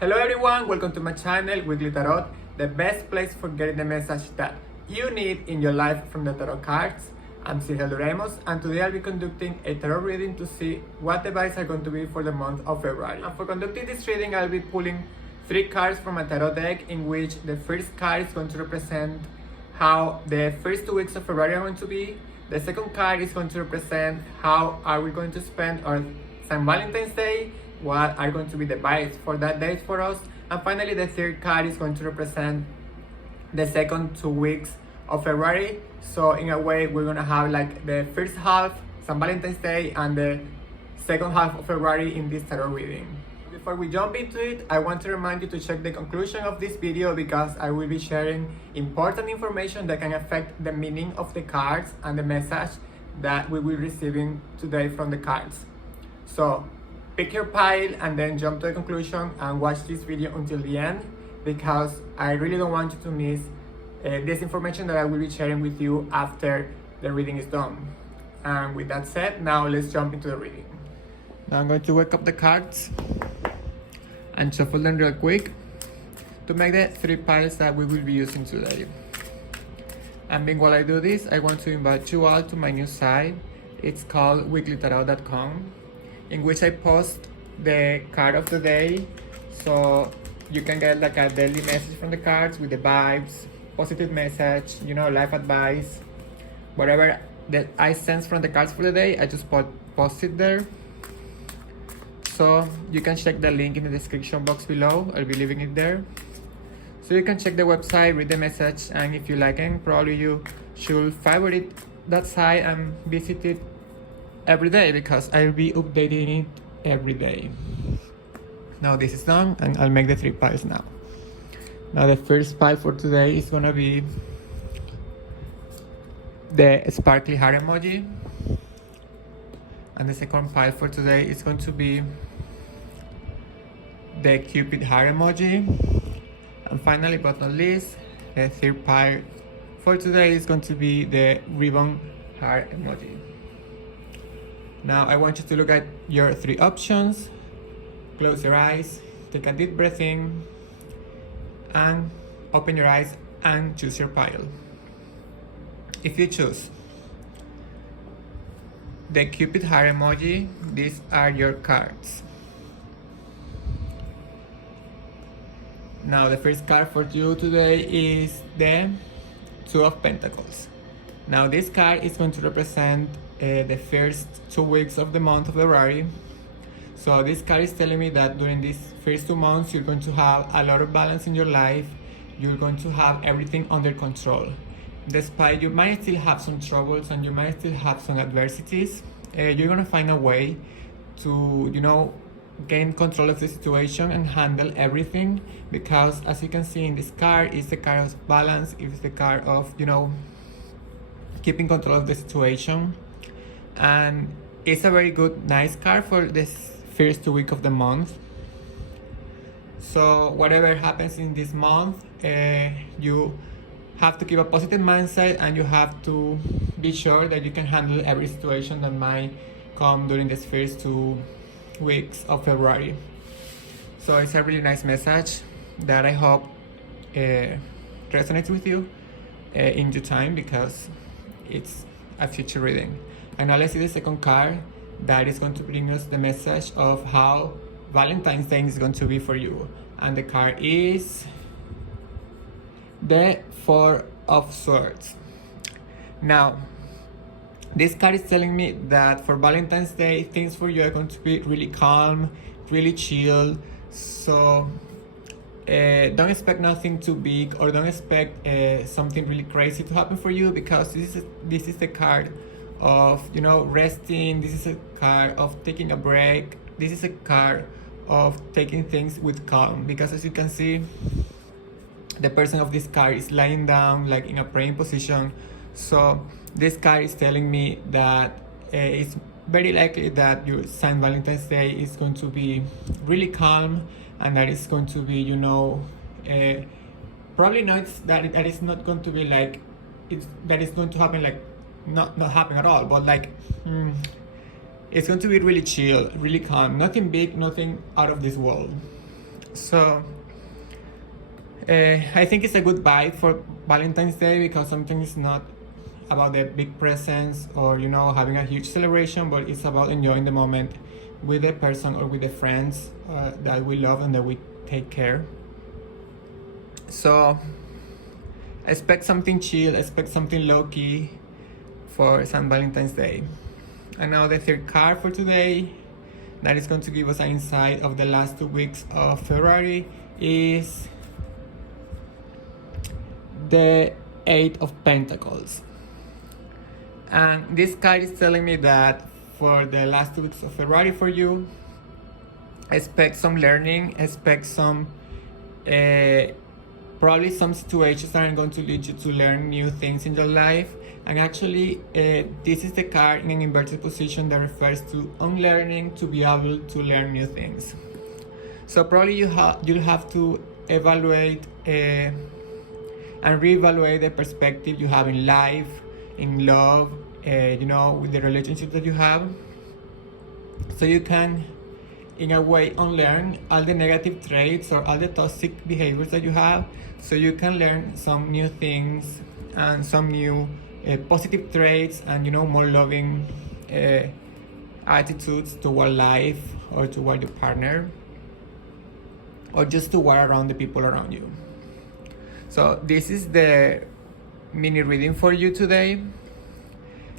Hello everyone, welcome to my channel, Weekly Tarot, the best place for getting the message that you need in your life from the tarot cards. I'm Sergio Ramos, and today I'll be conducting a tarot reading to see what the vibes are going to be for the month of February. And for conducting this reading, I'll be pulling 3 cards from a tarot deck, in which the first card is going to represent how the first 2 weeks of February are going to be. The second card is going to represent how are we going to spend our St. Valentine's Day, what are going to be the vibes for that date for us, and finally the third card is going to represent the second 2 weeks of February. So in a way, we're gonna have like the first half, St. Valentine's Day, and the second half of February in this tarot reading. Before we jump into it, I want to remind you to check the conclusion of this video, because I will be sharing important information that can affect the meaning of the cards and the message that we will be receiving today from the cards. So pick your pile and then jump to the conclusion and watch this video until the end, because I really don't want you to miss this information that I will be sharing with you after the reading is done. And with that said, now let's jump into the reading. Now I'm going to wake up the cards and shuffle them real quick to make the 3 piles that we will be using today. And while I do this, I want to invite you all to my new site. It's called weeklytarot.com, in which I post the card of the day, so you can get like a daily message from the cards with the vibes, positive message, life advice, whatever that I sense from the cards for the day. I just post it there. So you can check the link in the description box below. I'll be leaving it there. So you can check the website, read the message, and if you like it, probably you should favorite that site and visit it every day, because I'll be updating it every day. Now this is done, and I'll make the 3 piles now. Now the first pile for today is gonna be the sparkly heart emoji, and the second pile for today is going to be the Cupid heart emoji, and finally but not least, the third pile for today is going to be the ribbon heart emoji. Now I want you to look at your 3 options, close your eyes, take a deep breath in, and open your eyes and choose your pile. If you choose the Cupid heart emoji, these are your cards. Now the first card for you today is the 2 of Pentacles. Now this card is going to represent the first 2 weeks of the month of February. So this card is telling me that during these first 2 months, you're going to have a lot of balance in your life. You're going to have everything under control. Despite you might still have some troubles and you might still have some adversities, you're going to find a way to, gain control of the situation and handle everything. Because as you can see in this card, it's the card of balance. It's the card of, keeping control of the situation. And it's a very good, nice card for this first 2 weeks of the month. So whatever happens in this month, you have to keep a positive mindset, and you have to be sure that you can handle every situation that might come during this first 2 weeks of February. So it's a really nice message that I hope resonates with you in due time, because it's a future reading. And now let's see the second card that is going to bring us the message of how Valentine's Day is going to be for you. And the card is the 4 of Swords. Now, this card is telling me that for Valentine's Day, things for you are going to be really calm, really chill. So don't expect nothing too big, or don't expect something really crazy to happen for you, because this is the card of resting. This is a card of taking a break. This is a card of taking things with calm, because as you can see, the person of this card is lying down like in a praying position. So this card is telling me that it's very likely that your St. Valentine's Day is going to be really calm, and that it's going to be probably not that it's not going to be like that it's going to happen like not happen at all, but like it's going to be really chill, really calm, nothing big, nothing out of this world. So I think it's a good vibe for Valentine's Day, because sometimes it's not about the big presents or having a huge celebration, but it's about enjoying the moment with the person or with the friends that we love and that we take care. So expect something chill, expect something low-key for St. Valentine's Day. And now the third card for today, that is going to give us an insight of the last 2 weeks of February, is the Eight of Pentacles. And this card is telling me that for the last 2 weeks of February for you, expect some learning, expect some probably some situations that are going to lead you to learn new things in your life. And actually this is the card in an inverted position that refers to unlearning to be able to learn new things. So probably you'll have to evaluate and reevaluate the perspective you have in life, in love, with the relationship that you have, so you can in a way unlearn all the negative traits or all the toxic behaviors that you have, so you can learn some new things and some new positive traits and more loving attitudes toward life or toward your partner, or just toward around the people around you. So this is the mini reading for you today.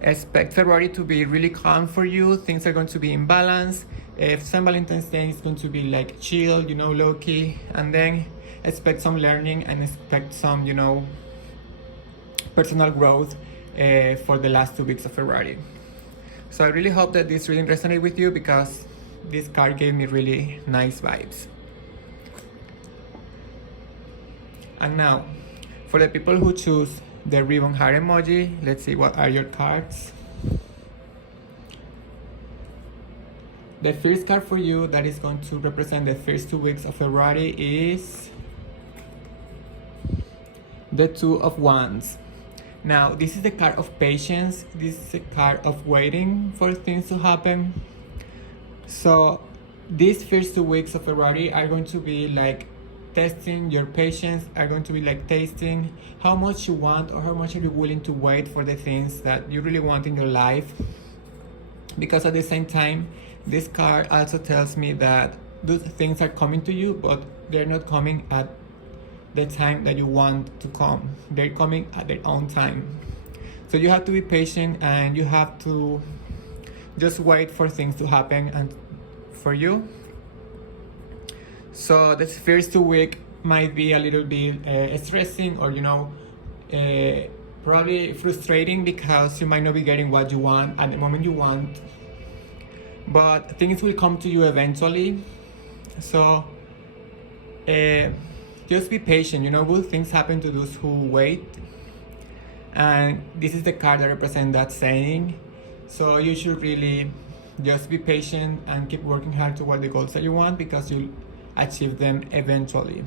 Expect February to be really calm for you. Things are going to be in balance. If St. Valentine's Day is going to be like chill, low-key, and then expect some learning and expect some, personal growth for the last 2 weeks of February. So I really hope that this reading resonated with you, because this card gave me really nice vibes. And now, for the people who choose the ribbon heart emoji, let's see what are your cards. The first card for you that is going to represent the first 2 weeks of February is the Two of Wands. Now, this is the card of patience. This is a card of waiting for things to happen. So these first 2 weeks of February are going to be like testing your patience, are going to be like tasting how much you want or how much are you willing to wait for the things that you really want in your life. Because at the same time, this card also tells me that those things are coming to you, but they're not coming at the time that you want to come. They're coming at their own time. So you have to be patient and you have to just wait for things to happen and for you. So this first 2 weeks might be a little bit stressing, or probably frustrating, because you might not be getting what you want at the moment you want, but things will come to you eventually. So just be patient. Good things happen to those who wait, and this is the card that represents that saying. So you should really just be patient and keep working hard toward the goals that you want, because you'll achieve them eventually.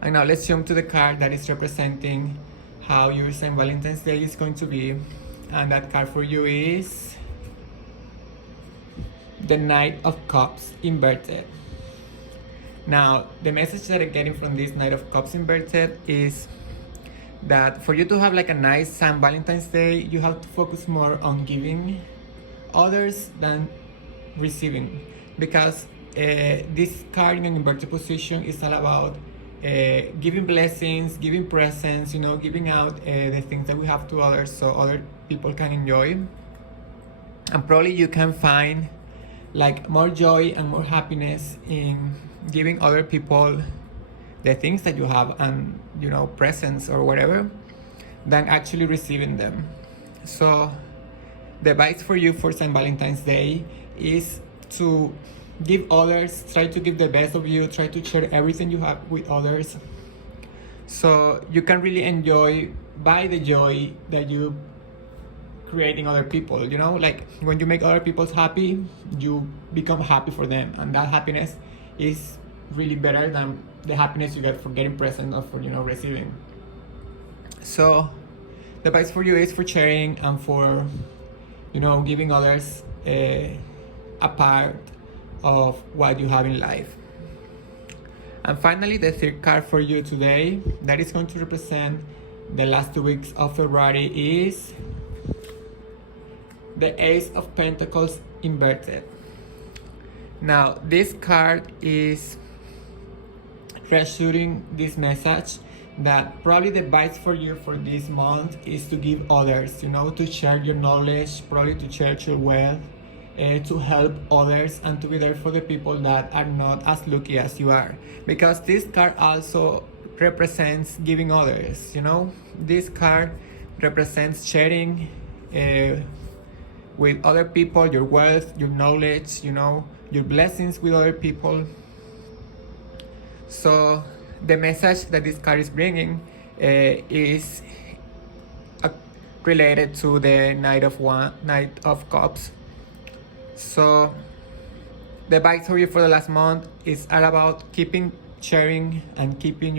And now let's jump to the card that is representing how your St. Valentine's Day is going to be. And that card for you is the Knight of Cups inverted. Now, the message that I'm getting from this Knight of Cups inverted is that for you to have like a nice St. Valentine's Day, you have to focus more on giving others than receiving, because this card in an inverted position is all about giving blessings, giving presents, giving out the things that we have to others so other people can enjoy. And probably you can find like more joy and more happiness in giving other people the things that you have and presents or whatever, than actually receiving them. So the advice for you for St. Valentine's Day is to give others, try to give the best of you, try to share everything you have with others, so you can really enjoy by the joy that you creating other people. Like when you make other people happy, you become happy for them, and that happiness is really better than the happiness you get for getting present or for receiving. So the advice for you is for sharing and for giving others a part of what you have in life. And finally, the third card for you today that is going to represent the last 2 weeks of February is the Ace of Pentacles inverted. Now, this card is reassuring this message that probably the advice for you for this month is to give others, to share your knowledge, probably to share your wealth, to help others, and to be there for the people that are not as lucky as you are. Because this card also represents giving others, This card represents sharing with other people your wealth, your knowledge, your blessings with other people. So the message that this card is bringing is related to the Knight of Cups. So the advice for you for the last month is all about keeping sharing and keeping,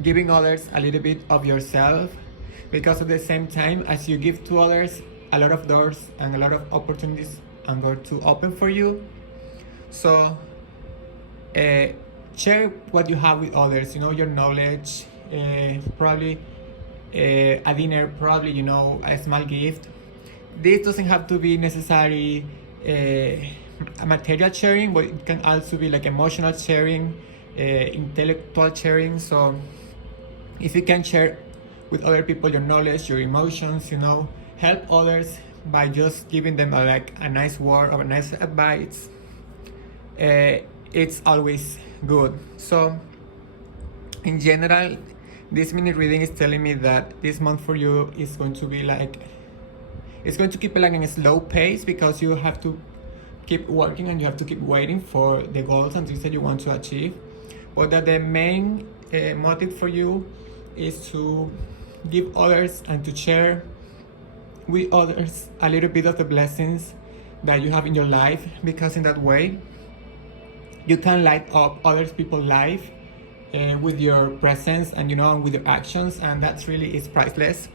giving others a little bit of yourself, because at the same time as you give to others, a lot of doors and a lot of opportunities are going to open for you. So share what you have with others, your knowledge, probably a dinner, probably, a small gift. This doesn't have to be necessarily a material sharing, but it can also be like emotional sharing, intellectual sharing. So if you can share with other people your knowledge, your emotions, help others by just giving them a nice word or a nice advice, it's always good. So in general, this mini reading is telling me that this month for you is going to be it's going to keep in a slow pace, because you have to keep working and you have to keep waiting for the goals and things that you want to achieve. But that the main motive for you is to give others and to share with others a little bit of the blessings that you have in your life, because in that way you can light up other people's life with your presence and and with your actions, and that's really is priceless.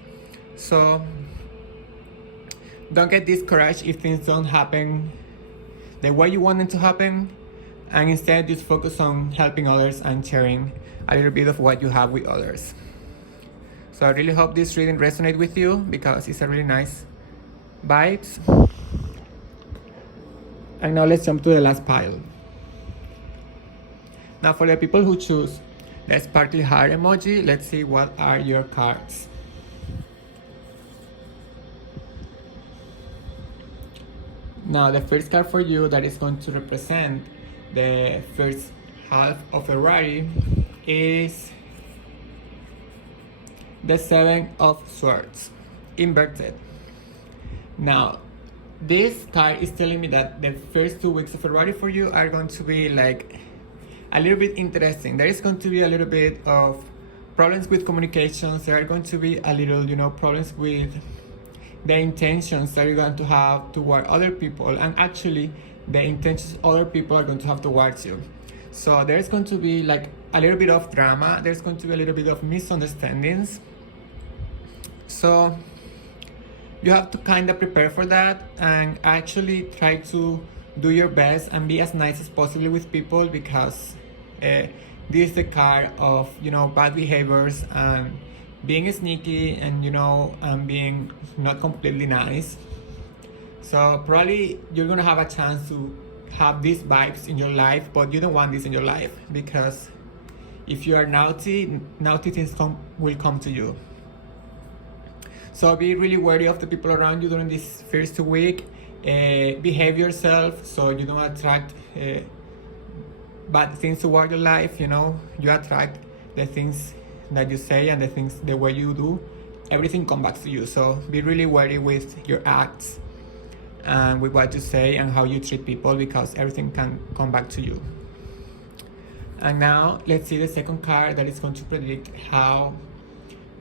So don't get discouraged if things don't happen the way you want them to happen, and instead just focus on helping others and sharing a little bit of what you have with others. So I really hope this reading resonates with you, because it's a really nice vibes. And now let's jump to the last pile. Now for the people who choose the sparkly heart emoji, let's see what are your cards. Now the first card for you that is going to represent the first half of February is the Seven of Swords inverted. Now this card is telling me that the first 2 weeks of February for you are going to be a little bit interesting. There is going to be a little bit of problems with communications. There are going to be a little, problems with the intentions that you're going to have toward other people, and actually the intentions other people are going to have towards you. So there's going to be a little bit of drama. There's going to be a little bit of misunderstandings. So you have to kind of prepare for that and actually try to do your best and be as nice as possible with people, because this is the card of bad behaviors and being sneaky and and being not completely nice. So probably you're gonna have a chance to have these vibes in your life, but you don't want this in your life, because if you are naughty things will come to you. So be really wary of the people around you during this first week. Behave yourself so you don't attract bad things toward your life. You attract the things that you say and the way you do, everything comes back to you. So be really wary with your acts and with what you say and how you treat people, because everything can come back to you. And now let's see the second card that is going to predict how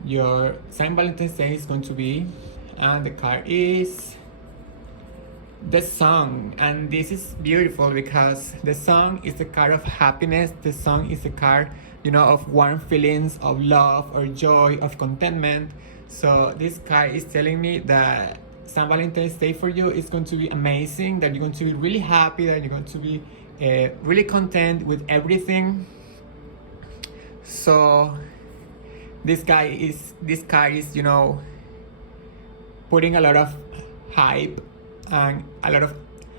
your Saint Valentine's Day is going to be. And the card is the Sun. And this is beautiful, because the Sun is the card of happiness. The Sun is the card of warm feelings of love or joy, of contentment. So this card is telling me that St. Valentine's Day for you is going to be amazing, that you're going to be really happy, that you're going to be really content with everything. So this card is, you know, putting a lot of hype and a lot of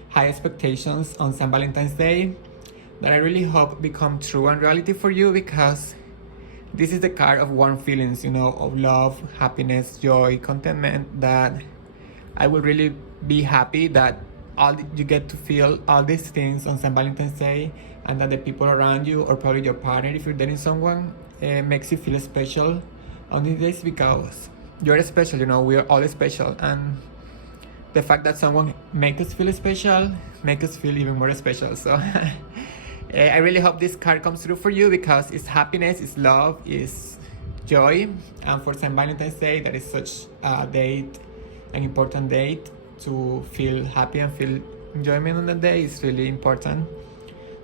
high expectations on St. Valentine's Day that I really hope become true and reality for you, because this is the card of warm feelings, you know, of love, happiness, joy, contentment, that I will really be happy that you get to feel all these things on St. Valentine's Day, and that the people around you, or probably your partner if you're dating someone, makes you feel special on these days, because you're special, you know, we're all special, and the fact that someone makes us feel special makes us feel even more special. So I really hope this card comes through for you, because it's happiness, it's love, it's joy, and for St. Valentine's Day, that is such a date, an important date, to feel happy and feel enjoyment on the day is really important.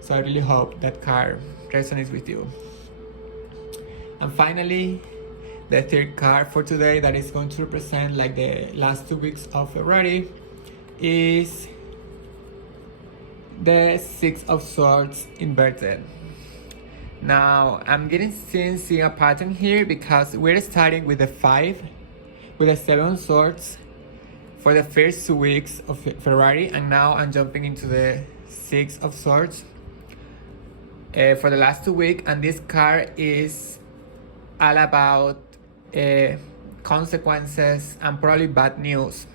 So I really hope that card resonates with you. And finally, the third card for today, that is going to represent like the last 2 weeks of February, is the Six of Swords inverted. Now I'm seeing a pattern here, because we're starting with the 5, with the 7 of Swords for the first 2 weeks of February, and now I'm jumping into the 6 of Swords for the last 2 weeks. And this card is all about consequences and probably bad news.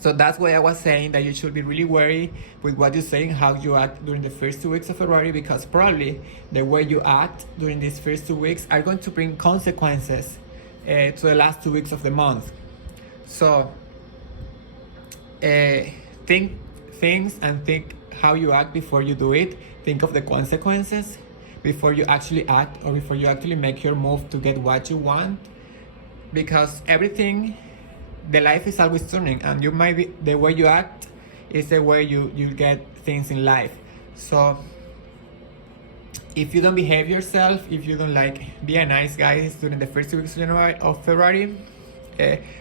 So that's why I was saying that you should be really wary with what you say and how you act during the first 2 weeks of February, because probably the way you act during these first 2 weeks are going to bring consequences to the last 2 weeks of the month. So think things and think how you act before you do it. Think of the consequences before you actually act, or before you actually make your move to get what you want, because the life is always turning, and you might be, the way you act is the way you get things in life. So if you don't behave yourself, if you don't be a nice guy during the first 2 weeks of February,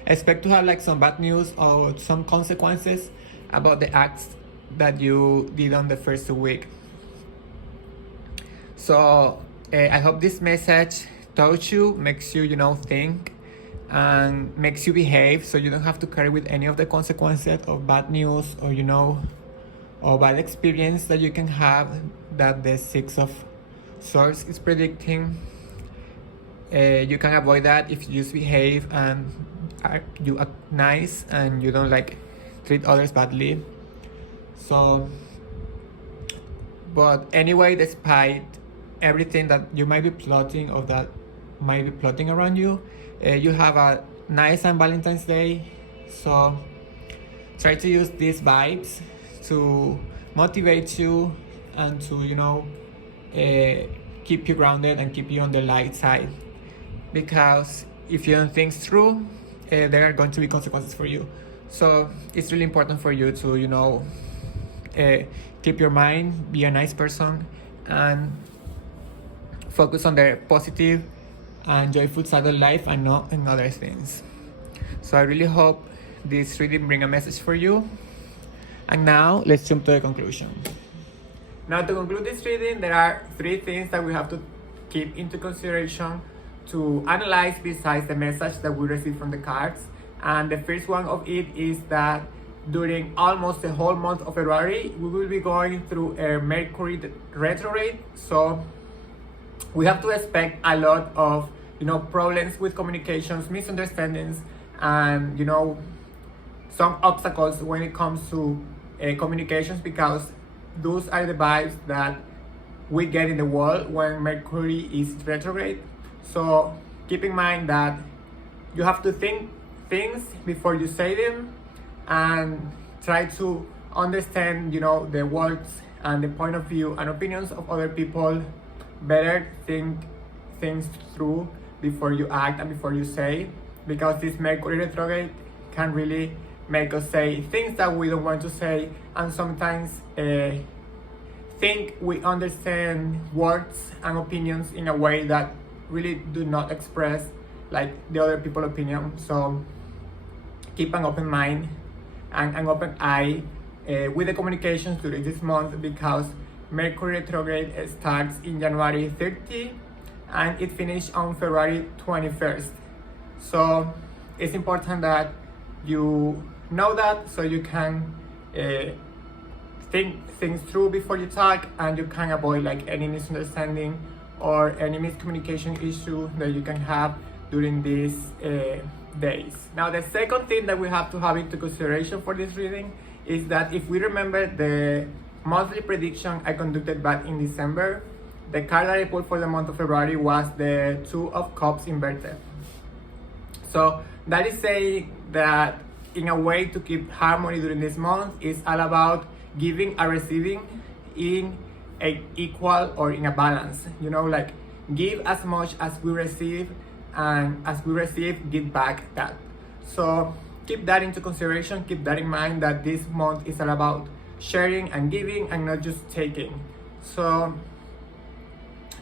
expect to have some bad news or some consequences about the acts that you did on the first 2 weeks. So I hope this message touches you, makes you, think, and makes you behave, so you don't have to carry with any of the consequences of bad news, or or bad experience that you can have, that the Six of Swords is predicting. You can avoid that if you just behave and you act nice, and you don't treat others badly. So, but anyway, despite everything that you might be plotting, or that might be plotting around you, you have a nice St. Valentine's Day. So try to use these vibes to motivate you, and to keep you grounded and keep you on the light side, because if you don't think through, there are going to be consequences for you. So it's really important for you to keep your mind, be a nice person, and focus on the positive and joyful side of life, and not in other things. So I really hope this reading bring a message for you. And now let's jump to the conclusion. Now, to conclude this reading, there are 3 things that we have to keep into consideration to analyze besides the message that we receive from the cards. And the first one of it is that during almost the whole month of February, we will be going through a Mercury retrograde. So we have to expect a lot of problems with communications, misunderstandings, and some obstacles when it comes to communications, because those are the vibes that we get in the world when Mercury is retrograde. So keep in mind that you have to think things before you say them, and try to understand the words and the point of view and opinions of other people better. Think things through before you act and before you say, because this Mercury retrograde can really make us say things that we don't want to say, and sometimes think we understand words and opinions in a way that really do not express the other people's opinion. So keep an open mind and an open eye with the communications during this month, because Mercury retrograde starts in January 30 and it finished on February 21st. So it's important that you know that, so you can think things through before you talk, and you can avoid like any misunderstanding or any miscommunication issue that you can have during these days. Now, the second thing that we have to have into consideration for this reading is that if we remember the monthly prediction I conducted back in December, the card that I pulled for the month of February was the Two of Cups inverted. So that is saying that in a way to keep harmony during this month is all about giving and receiving in a equal or in a balance. You know, like give as much as we receive, and as we receive, give back that. So keep that into consideration, keep that in mind, that this month is all about sharing and giving and not just taking. So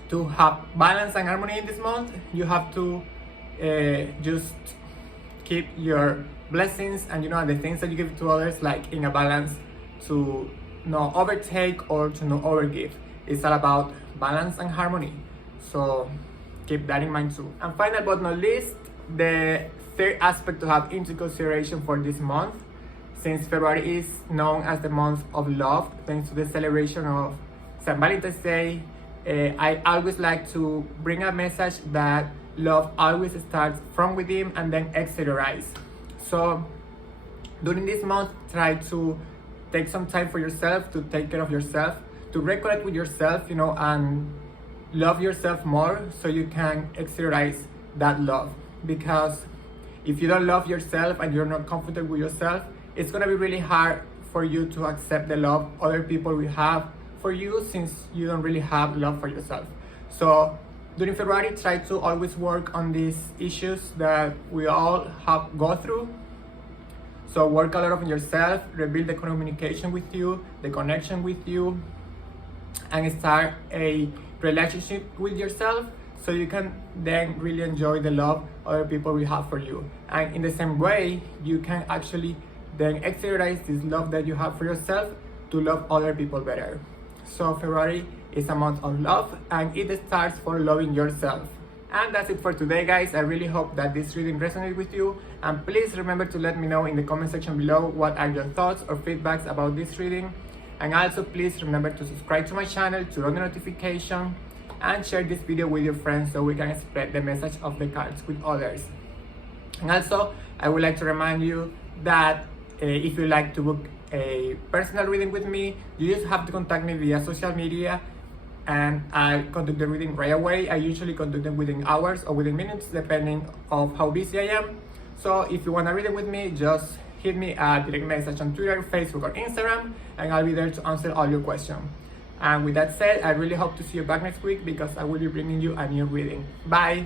to have balance and harmony in this month, you have to just keep your blessings and the things that you give to others like in a balance, to not overtake or to not overgive. It's all about balance and harmony. So keep that in mind too. And final but not least, the third aspect to have into consideration for this month, since February is known as the month of love, thanks to the celebration of St. Valentine's Day, I always like to bring a message that love always starts from within and then exteriorize. So during this month, try to take some time for yourself, to take care of yourself, to reconnect with yourself, and love yourself more so you can exteriorize that love. Because if you don't love yourself and you're not comfortable with yourself, it's gonna be really hard for you to accept the love other people will have for you, since you don't really have love for yourself. So during February, try to always work on these issues that we all have go through. So work a lot on yourself, rebuild the communication with you, the connection with you, and start a relationship with yourself so you can then really enjoy the love other people will have for you. And in the same way, you can actually then exteriorize this love that you have for yourself to love other people better. So February is a month of love, and it starts for loving yourself. And that's it for today, guys. I really hope that this reading resonated with you, and please remember to let me know in the comment section below what are your thoughts or feedbacks about this reading. And also please remember to subscribe to my channel, to on the notification, and share this video with your friends so we can spread the message of the cards with others. And also I would like to remind you that if you like to book a personal reading with me, you just have to contact me via social media, and I conduct the reading right away. I usually conduct them within hours or within minutes, depending of how busy I am. So if you want to read it with me, just hit me a direct message on Twitter, Facebook, or Instagram, and I'll be there to answer all your questions. And with that said, I really hope to see you back next week, because I will be bringing you a new reading. Bye!